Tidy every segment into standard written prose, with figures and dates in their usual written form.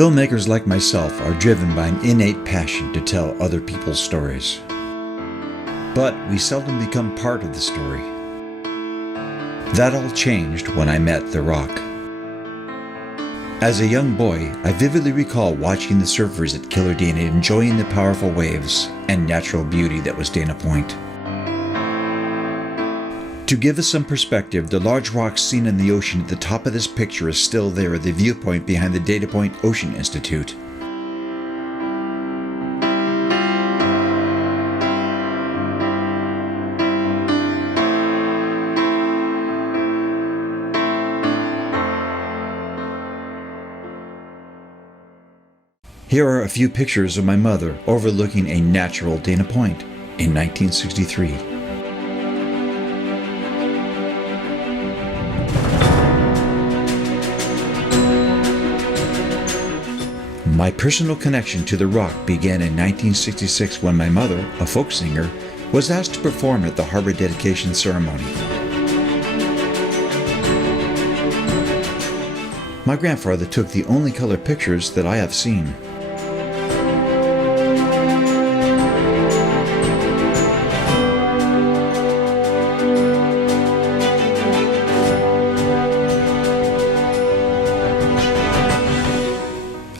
Filmmakers like myself are driven by an innate passion to tell other people's stories. But we seldom become part of the story. That all changed when I met The Rock. As a young boy, I vividly recall watching the surfers at Killer Dean and enjoying the powerful waves and natural beauty that was Dana Point. To give us some perspective, the large rocks seen in the ocean at the top of this picture is still there at the viewpoint behind the Dana Point Ocean Institute. Here are a few pictures of my mother overlooking a natural Dana Point in 1963. My personal connection to The Rock began in 1966 when my mother, a folk singer, was asked to perform at the harbor dedication ceremony. My grandfather took the only color pictures that I have seen.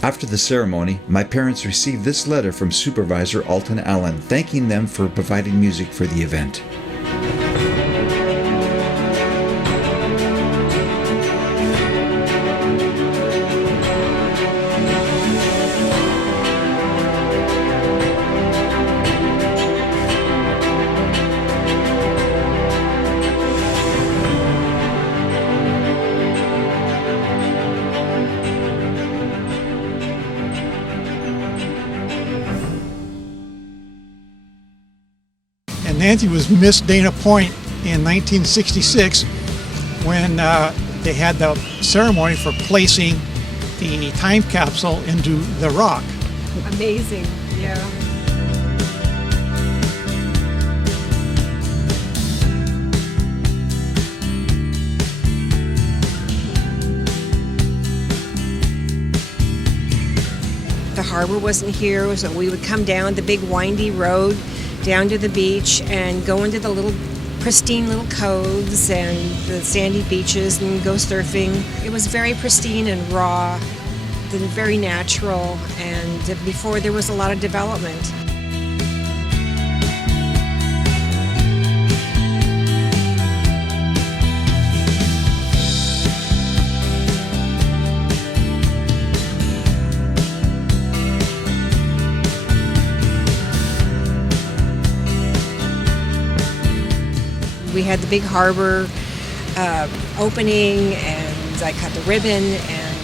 After the ceremony, my parents received this letter from Supervisor Alton Allen thanking them for providing music for the event. Nancy was Miss Dana Point in 1966 when they had the ceremony for placing the time capsule into the rock. Amazing, yeah. The harbor wasn't here, so we would come down the big windy road down to the beach and go into the little pristine little coves and the sandy beaches and go surfing. It was very pristine and raw and very natural, and before there was a lot of development. We had the big harbor opening, and I cut the ribbon, and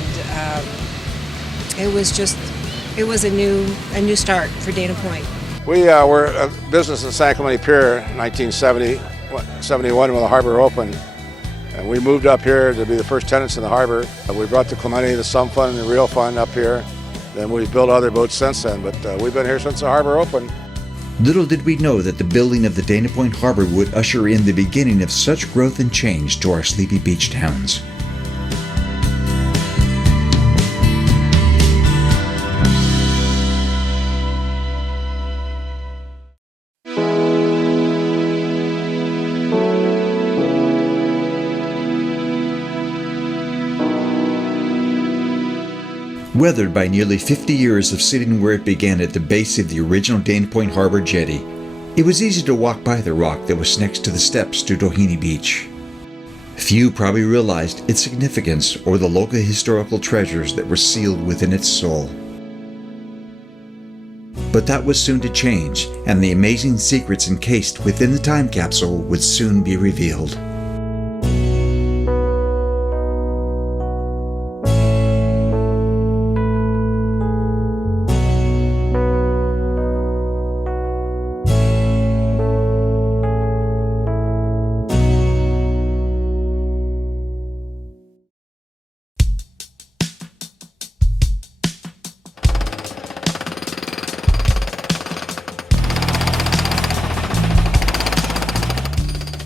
it was a new start for Dana Point. We were a business in San Clemente Pier in 1971 when the harbor opened, and we moved up here to be the first tenants in the harbor. We brought the Clemente, the Sum Fund, and the Real Fund up here. Then we've built other boats since then, but we've been here since the harbor opened. Little did we know that the building of the Dana Point Harbor would usher in the beginning of such growth and change to our sleepy beach towns. Weathered by nearly 50 years of sitting where it began at the base of the original Dana Point Harbor jetty, it was easy to walk by the rock that was next to the steps to Doheny Beach. Few probably realized its significance or the local historical treasures that were sealed within its soul. But that was soon to change, and the amazing secrets encased within the time capsule would soon be revealed.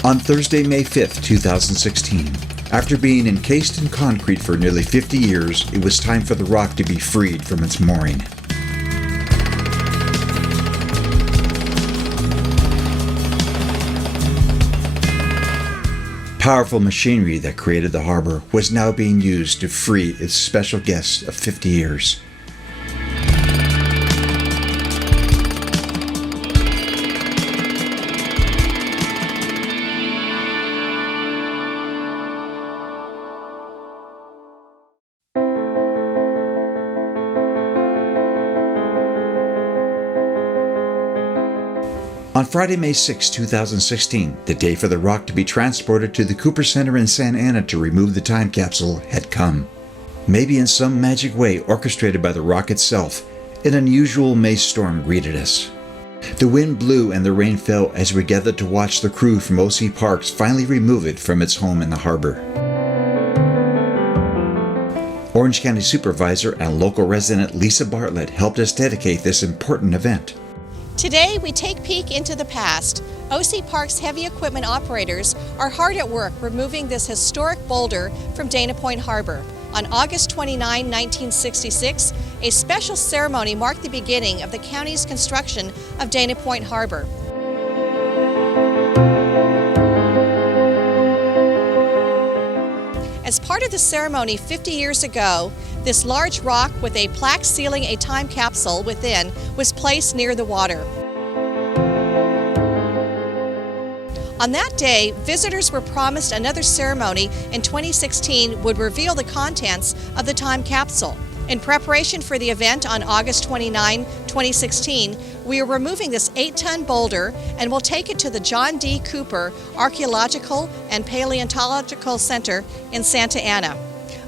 On Thursday, May 5th, 2016, After being encased in concrete for nearly 50 years, it was time for the rock to be freed from its mooring. Powerful machinery that created the harbor was now being used to free its special guest of 50 years. On Friday, May 6, 2016, the day for the rock to be transported to the Cooper Center in Santa Ana to remove the time capsule had come. Maybe in some magic way orchestrated by the rock itself, an unusual May storm greeted us. The wind blew and the rain fell as we gathered to watch the crew from OC Parks finally remove it from its home in the harbor. Orange County Supervisor and local resident Lisa Bartlett helped us dedicate this important event. Today, we take a peek into the past. OC Parks heavy equipment operators are hard at work removing this historic boulder from Dana Point Harbor. On August 29, 1966, a special ceremony marked the beginning of the county's construction of Dana Point Harbor. As part of the ceremony 50 years ago, this large rock with a plaque sealing a time capsule within was placed near the water. On that day, visitors were promised another ceremony in 2016 would reveal the contents of the time capsule. In preparation for the event on August 29, 2016, we are removing this 8-ton boulder and will take it to the John D. Cooper Archaeological and Paleontological Center in Santa Ana.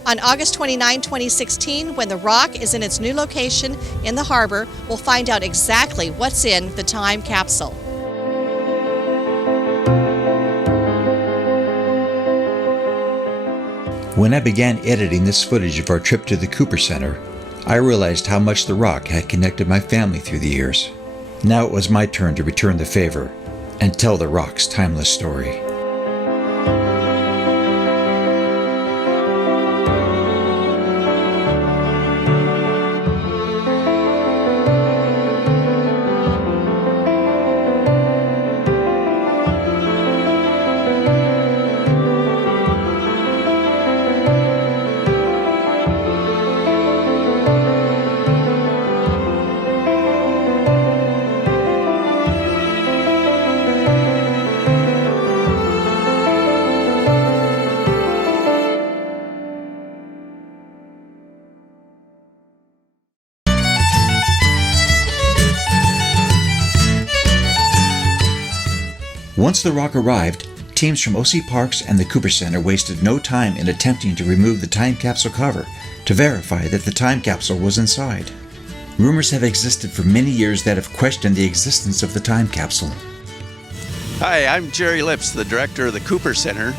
On August 29, 2016, when the rock is in its new location in the harbor, we'll find out exactly what's in the time capsule. When I began editing this footage of our trip to the Cooper Center, I realized how much the rock had connected my family through the years. Now it was my turn to return the favor and tell the rock's timeless story. Once the rock arrived, teams from OC Parks and the Cooper Center wasted no time in attempting to remove the time capsule cover to verify that the time capsule was inside. Rumors have existed for many years that have questioned the existence of the time capsule. Hi, I'm Jerry Lips, the director of the Cooper Center,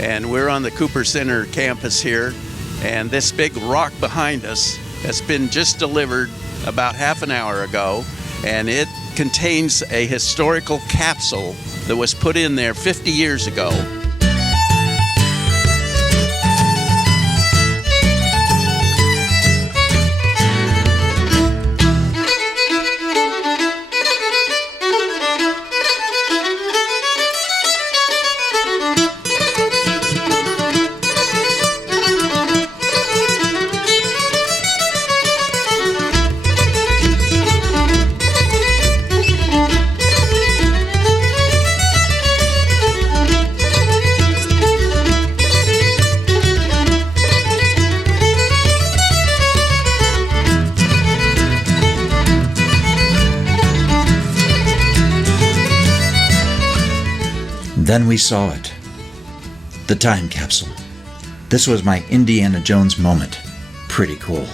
and we're on the Cooper Center campus here, and this big rock behind us has been just delivered about half an hour ago, and it contains a historical capsule that was put in there 50 years ago. Then we saw it. The time capsule. This was my Indiana Jones moment. Pretty cool.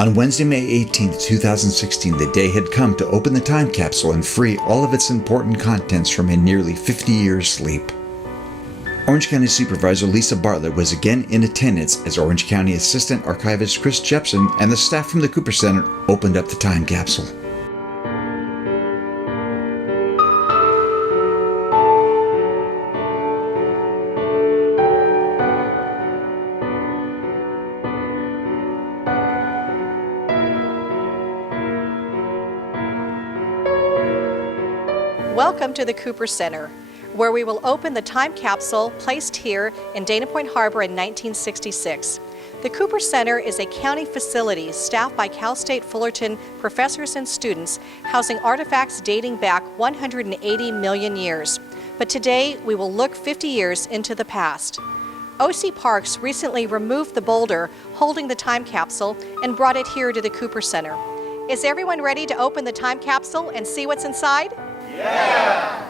On Wednesday, May 18, 2016, the day had come to open the time capsule and free all of its important contents from a nearly 50-year sleep. Orange County Supervisor Lisa Bartlett was again in attendance as Orange County Assistant Archivist Chris Jepson and the staff from the Cooper Center opened up the time capsule. Welcome to the Cooper Center, where we will open the time capsule placed here in Dana Point Harbor in 1966. The Cooper Center is a county facility staffed by Cal State Fullerton professors and students, housing artifacts dating back 180 million years. But today, we will look 50 years into the past. O.C. Parks recently removed the boulder holding the time capsule and brought it here to the Cooper Center. Is everyone ready to open the time capsule and see what's inside? Yeah!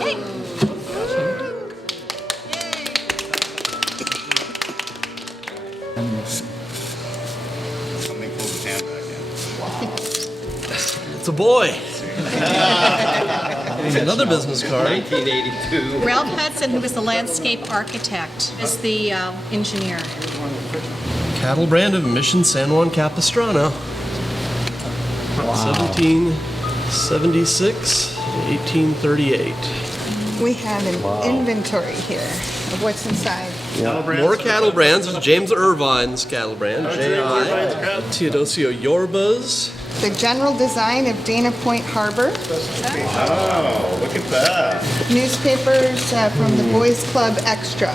Hey. Something pulls his hand back in. It's a boy. Another business card. 1982. Ralph Hudson, who was the landscape architect, is the engineer. Cattle brand of Mission San Juan Capistrano. 1776, 1838. We have an inventory here of what's inside. More cattle brands. There's James Irvine's cattle brand, J.I. Teodosio Yorba's. The general design of Dana Point Harbor. Oh, look at that. Newspapers from the Boys Club Extra.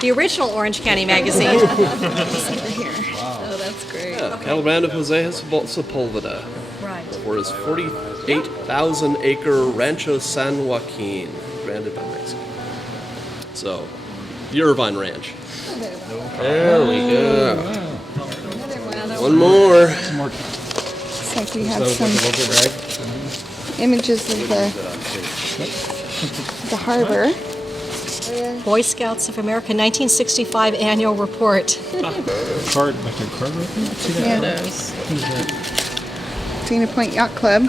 The original Orange County magazine. Over here. Oh, that's great. Yeah, cattle brand of Jose Sepulveda Right. for his 48,000-acre Rancho San Joaquin, branded by Mexico. So, the Irvine Ranch. There we go. One more. Looks like we have some images of the harbor. Boy Scouts of America 1965 annual report. Yeah. Dana Point Yacht Club.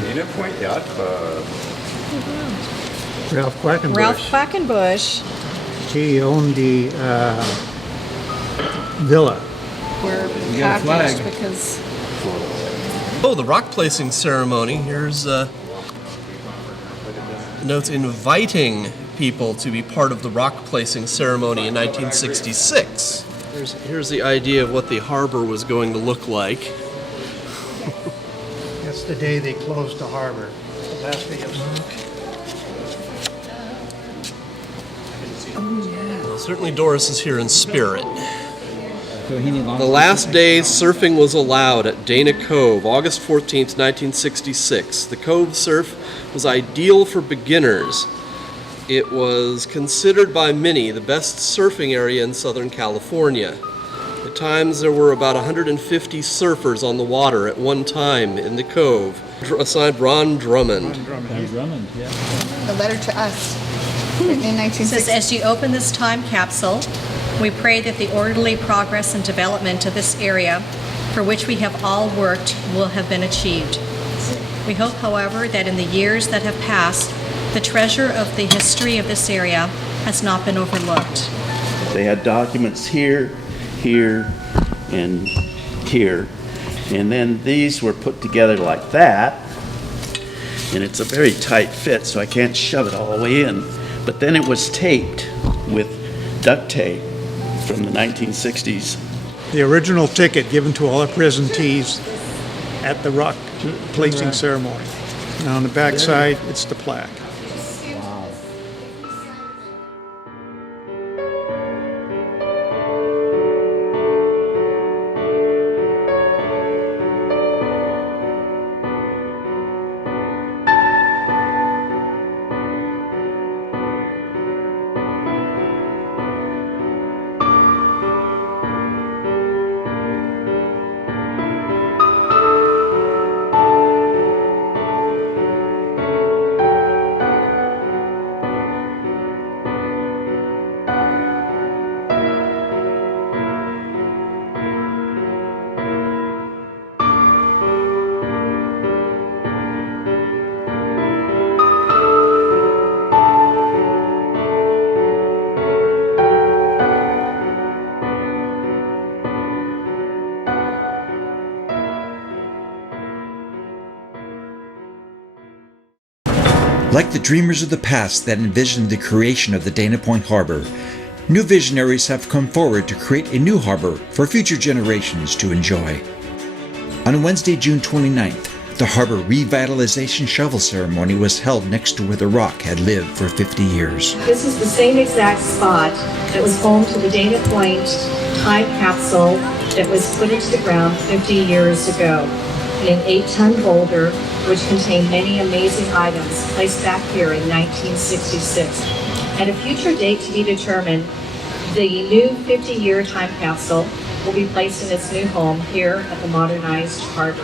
Dana Point Yacht Club. Ralph Quackenbush. Ralph Quackenbush. He owned the villa. We're packaged because Oh, the rock placing ceremony. Here's notes inviting people to be part of the rock placing ceremony in 1966. Here's the idea of what the harbor was going to look like. That's the day they closed the harbor. The last day of Well, certainly Doris is here in spirit. The last day surfing was allowed at Dana Cove, August 14th, 1966. The Cove surf was ideal for beginners. It was considered by many the best surfing area in Southern California. At times there were about 150 surfers on the water at one time in the Cove. Assigned Ron Drummond. a letter to us written in It says, 1960. as you open this time capsule, we pray that the orderly progress and development of this area, for which we have all worked, will have been achieved. We hope, however, that in the years that have passed, the treasure of the history of this area has not been overlooked. They had documents here, here, and here. And then these were put together like that. And it's a very tight fit, so I can't shove it all the way in. But then it was taped with duct tape from the 1960s. the original ticket given to all the presentees at the rock placing ceremony. And on the back side, it's the plaque. Like the dreamers of the past that envisioned the creation of the Dana Point Harbor, new visionaries have come forward to create a new harbor for future generations to enjoy. On Wednesday, June 29th, the harbor revitalization shovel ceremony was held next to where the rock had lived for 50 years. This is the same exact spot that was home to the Dana Point Time Capsule that was put into the ground 50 years ago. In an 8-ton boulder, which contained many amazing items placed back here in 1966. At a future date to be determined, the new 50-year time capsule will be placed in its new home here at the modernized harbor.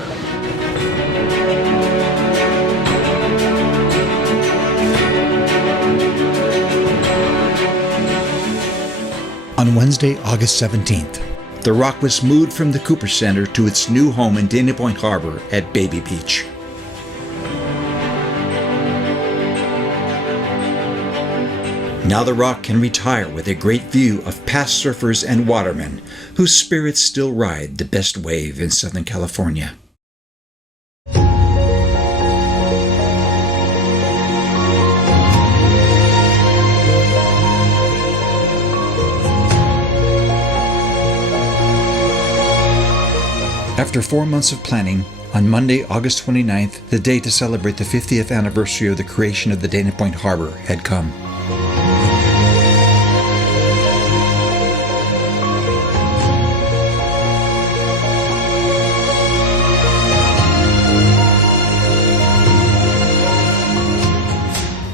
On Wednesday, August 17th, the rock was moved from the Cooper Center to its new home in Dana Point Harbor at Baby Beach. Now the rock can retire with a great view of past surfers and watermen whose spirits still ride the best wave in Southern California. After 4 months of planning, on Monday, August 29th, the day to celebrate the 50th anniversary of the creation of the Dana Point Harbor had come.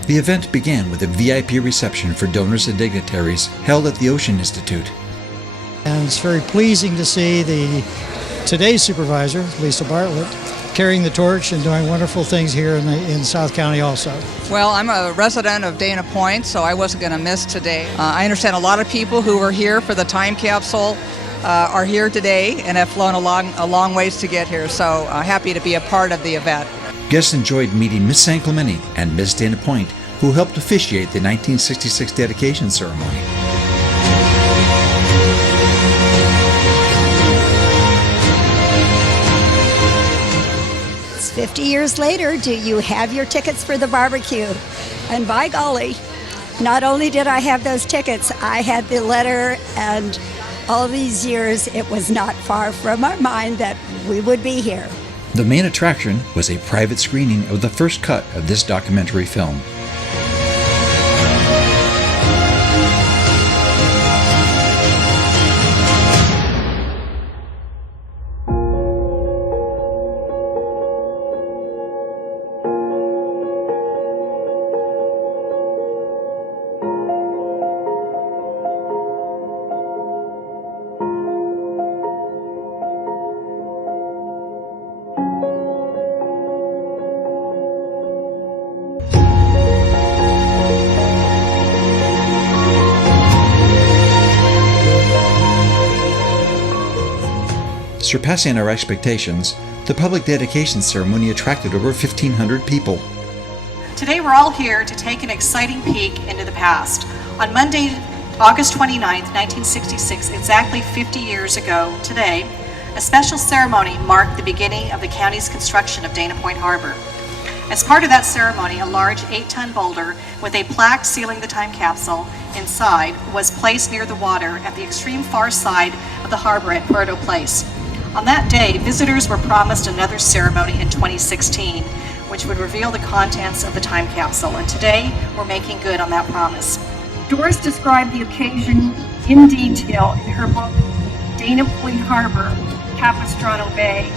The event began with a VIP reception for donors and dignitaries held at the Ocean Institute. And it's very pleasing to see today's supervisor, Lisa Bartlett, carrying the torch and doing wonderful things here in South County also. Well, I'm a resident of Dana Point, so I wasn't going to miss today. I understand a lot of people who were here for the time capsule are here today and have flown a long ways to get here, so happy to be a part of the event. Guests enjoyed meeting Miss San Clemente and Miss Dana Point, who helped officiate the 1966 dedication ceremony. It's 50 years later. Do you have your tickets for the barbecue? And by golly, not only did I have those tickets, I had the letter, and all these years it was not far from our mind that we would be here. The main attraction was a private screening of the first cut of this documentary film. Surpassing our expectations, the public dedication ceremony attracted over 1,500 people. Today we're all here to take an exciting peek into the past. On Monday, August 29th, 1966, exactly 50 years ago today, a special ceremony marked the beginning of the county's construction of Dana Point Harbor. As part of that ceremony, a large 8-ton boulder with a plaque sealing the time capsule inside was placed near the water at the extreme far side of the harbor at Puerto Place. On that day, visitors were promised another ceremony in 2016, which would reveal the contents of the time capsule, and today we're making good on that promise. Doris described the occasion in detail in her book, Dana Point Harbor, Capistrano Bay,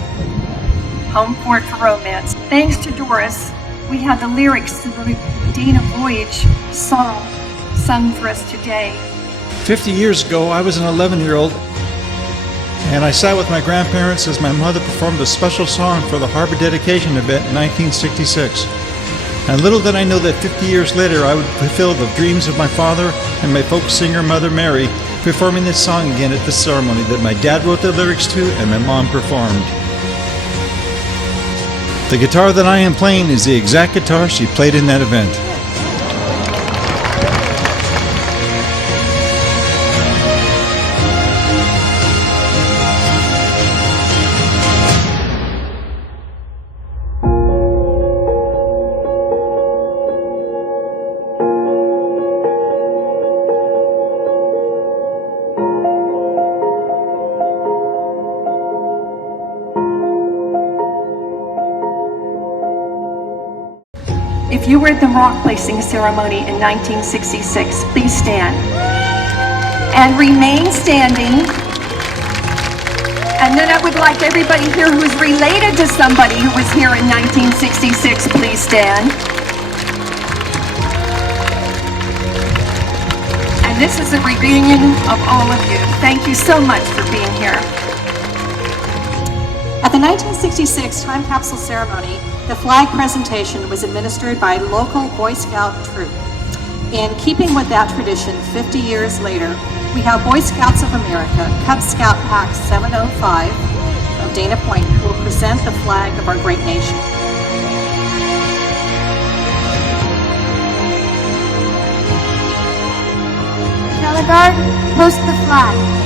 Home Port for Romance. Thanks to Doris, we had the lyrics to the Dana Voyage song sung for us today. 50 years ago, I was an 11-year-old, and I sat with my grandparents as my mother performed a special song for the harbor dedication event in 1966. And little did I know that 50 years later I would fulfill the dreams of my father and my folk singer mother Mary, performing this song again at the ceremony that my dad wrote the lyrics to and my mom performed. The guitar that I am playing is the exact guitar she played in that event. If you were at the rock placing ceremony in 1966, please stand. And remain standing. And then I would like everybody here who is related to somebody who was here in 1966, please stand. And this is a reunion of all of you. Thank you so much for being here. At the 1966 Time Capsule ceremony, the flag presentation was administered by a local Boy Scout troop. In keeping with that tradition, 50 years later, we have Boy Scouts of America, Cub Scout Pack 705 of Dana Point, who will present the flag of our great nation. Color guard, post the flag.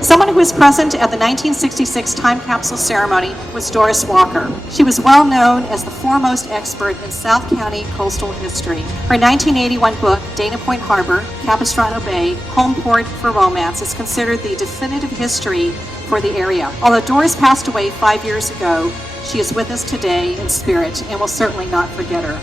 Someone who was present at the 1966 Time Capsule ceremony was Doris Walker. She was well known as the foremost expert in South County coastal history. Her 1981 book, Dana Point Harbor, Capistrano Bay, Home Port for Romance, is considered the definitive history for the area. Although Doris passed away 5 years ago, she is with us today in spirit, and we'll certainly not forget her.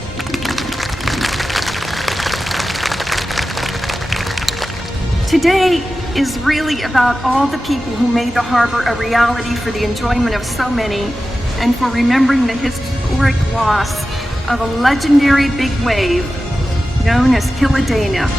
Today is really about all the people who made the harbor a reality for the enjoyment of so many, and for remembering the historic loss of a legendary big wave known as Killadana.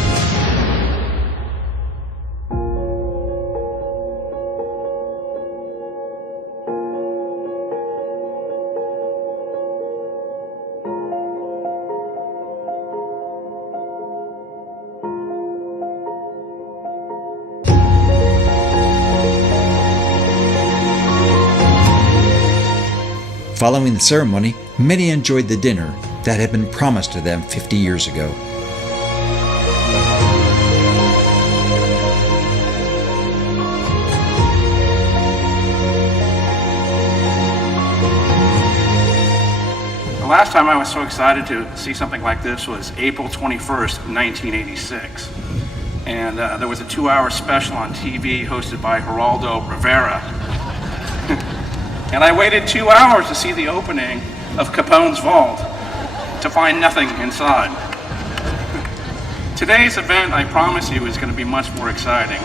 Following the ceremony, many enjoyed the dinner that had been promised to them 50 years ago. The last time I was so excited to see something like this was April 21st, 1986. And there was a 2-hour special on TV hosted by Geraldo Rivera. And I waited 2 hours to see the opening of Capone's vault to find nothing inside. Today's event, I promise you, is going to be much more exciting.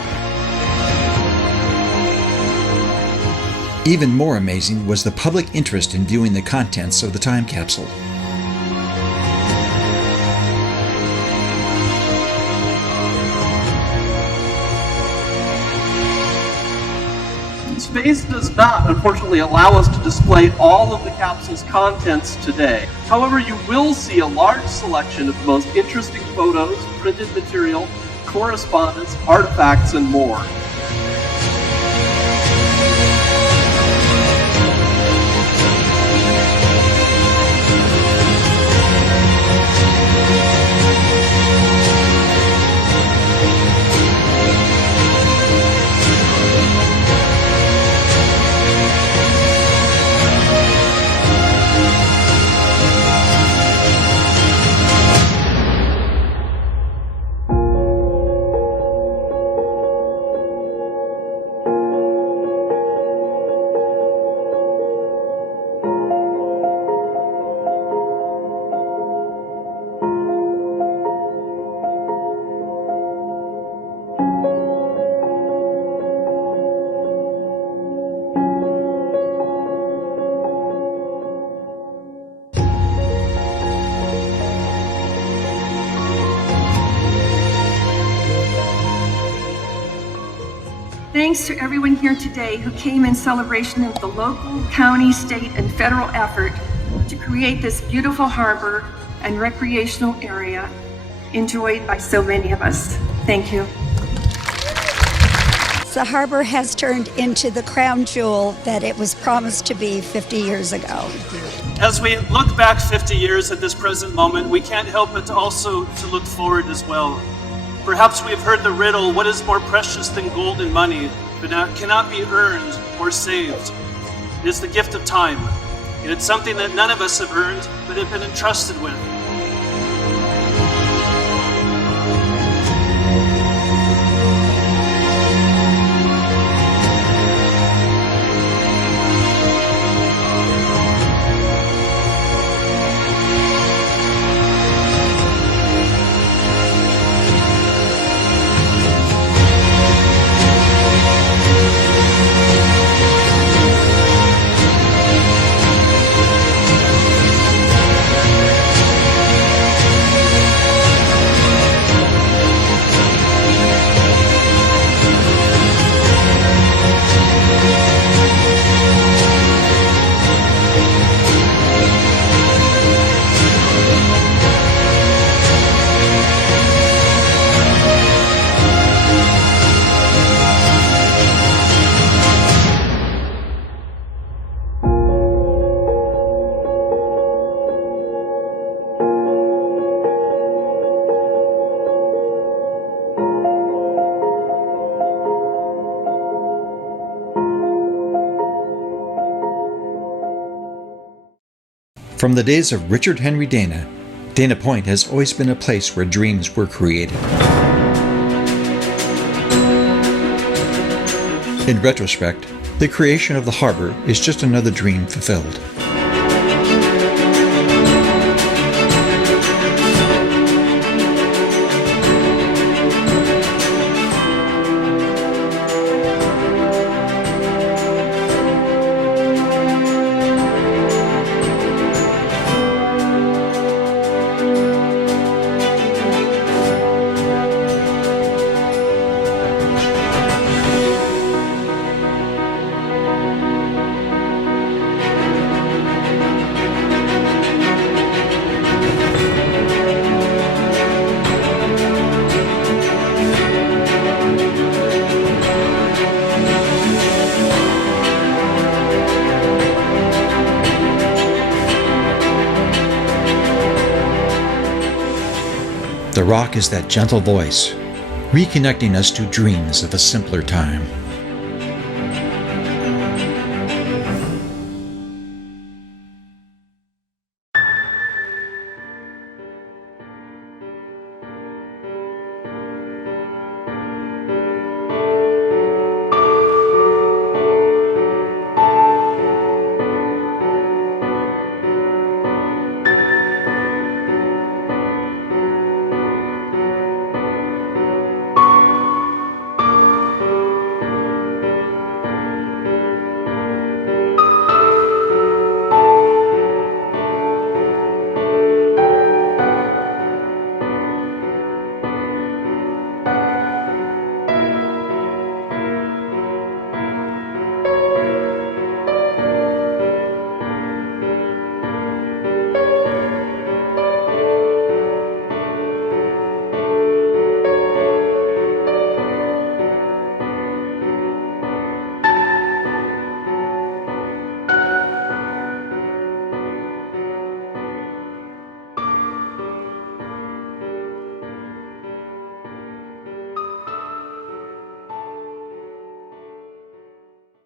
Even more amazing was the public interest in viewing the contents of the time capsule. Space does not, unfortunately, allow us to display all of the capsule's contents today. However, you will see a large selection of the most interesting photos, printed material, correspondence, artifacts, and more. Thanks to everyone here today who came in celebration of the local, county, state, and federal effort to create this beautiful harbor and recreational area enjoyed by so many of us. Thank you. The harbor has turned into the crown jewel that it was promised to be 50 years ago. As we look back 50 years at this present moment, we can't help but also to look forward as well. Perhaps we have heard the riddle, what is more precious than gold and money, but cannot be earned or saved? It is the gift of time, and it's something that none of us have earned, but have been entrusted with. From the days of Richard Henry Dana, Dana Point has always been a place where dreams were created. In retrospect, the creation of the harbor is just another dream fulfilled. The rock is that gentle voice, reconnecting us to dreams of a simpler time.